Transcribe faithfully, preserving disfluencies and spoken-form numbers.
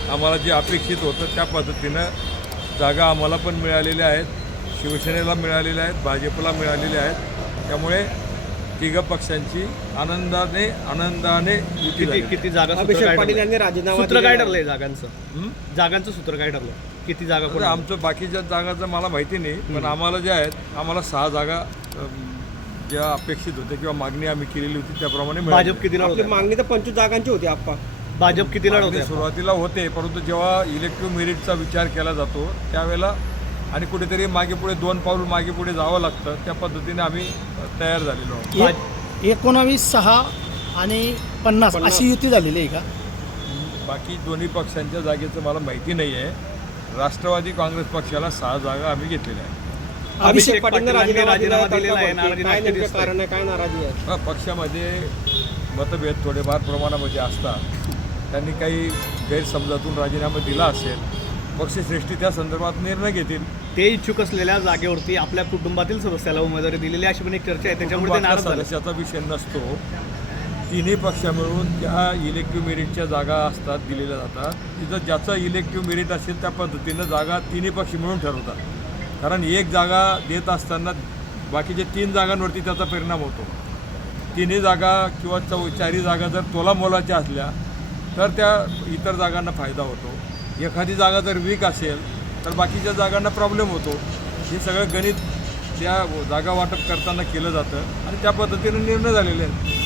आम्हाला जे अपेक्षित होतं त्या पद्धतीनं जागा आम्हाला पण मिळालेल्या आहेत, शिवसेनेला मिळालेल्या आहेत, भाजपला मिळालेल्या आहेत. त्यामुळे तिघं पक्षांची आनंदाने आनंदाने युती किती झाली. किती जागा सूत्र अभिषेक काय पाटील ठरलंय? यांनी राजीनामा सूत्र काय दिलेला ठरलंय जागांचं? हं? जागांचं सूत्र काय ठरलं? किती जागा आता कोण आमचं बाकीच्या जागाचं मला माहिती नाही, पण आम्हाला ज्या आहेत आम्हाला सहा जागा अम, ज्या अपेक्षित होत्या किंवा मागणी आम्ही केलेली होती त्याप्रमाणे मिळाली. भाजप किती आपली लढवत मागणी तर पंचवीस जागांची होती आप्पा. भाजप किती लढवत मागणी सुरुवातीला होते, परंतु जेव्हा इलेक्टिव्ह मेरिटचा विचार केला जातो त्यावेळेला आणि कुठेतरी मागे पुढे दोन पाऊल मागे पुढे जावं लागतं, त्या पद्धतीने आम्ही तयार झालेलो आहोत. एक- एकोणावीस सहा आणि पन्नास अशी युती झालेली आहे का? बाकी दोन्ही पक्षांच्या जागेचं मला माहिती नाही आहे. राष्ट्रवादी काँग्रेस पक्षाला सहा जागा आम्ही घेतलेल्या आहेत. अभिषेक पाटीलने पाटीलांनी राजीनामा राजीनामा दिला दिलेला आहे, नाराजी काय नाट्य नेमकं दिसतंय. कारण आहे, काय नाराजी आहे? हा, पक्षामध्ये मतभेद थोडेफार प्रमाणामध्ये असतात. त्यांनी काही गैरसमजातून राजीनामा दिला असेल, पक्षश्रेष्ठी त्या संदर्भात निर्णय घेतील. ते इच्छुक असलेल्या जागेवरती आपल्या कुटुंबातील सदस्याला उमेदवारी दिलेली अशी पण एक चर्चा आहे, त्याच्यामुळे ते कुटुंबातल्या नाराज झाले. सदस्याचा विषय नसतो. तिन्ही पक्ष मिळून त्या इलेक्टिव्ह मेरिटच्या जागा असतात, दिलेल्या जातात. तिथं ज्याचं इलेक्टिव्ह मेरिट असेल त्या पद्धतीनं जागा तिन्ही पक्ष मिळून ठरवतात. कारण एक जागा देत असताना बाकीच्या तीन जागांवरती त्याचा परिणाम होतो. तिन्ही जागा किंवा चौ चारही जागा जर तोलामोलाच्या असल्या तर त्या इतर जागांना फायदा होतो. एखादी जागा जर वीक असेल तर बाकीच्या जागांना प्रॉब्लेम होतो. हे सगळं गणित त्या जागा वाटप करताना केलं जातं आणि त्या पद्धतीने निर्णय झालेले आहेत.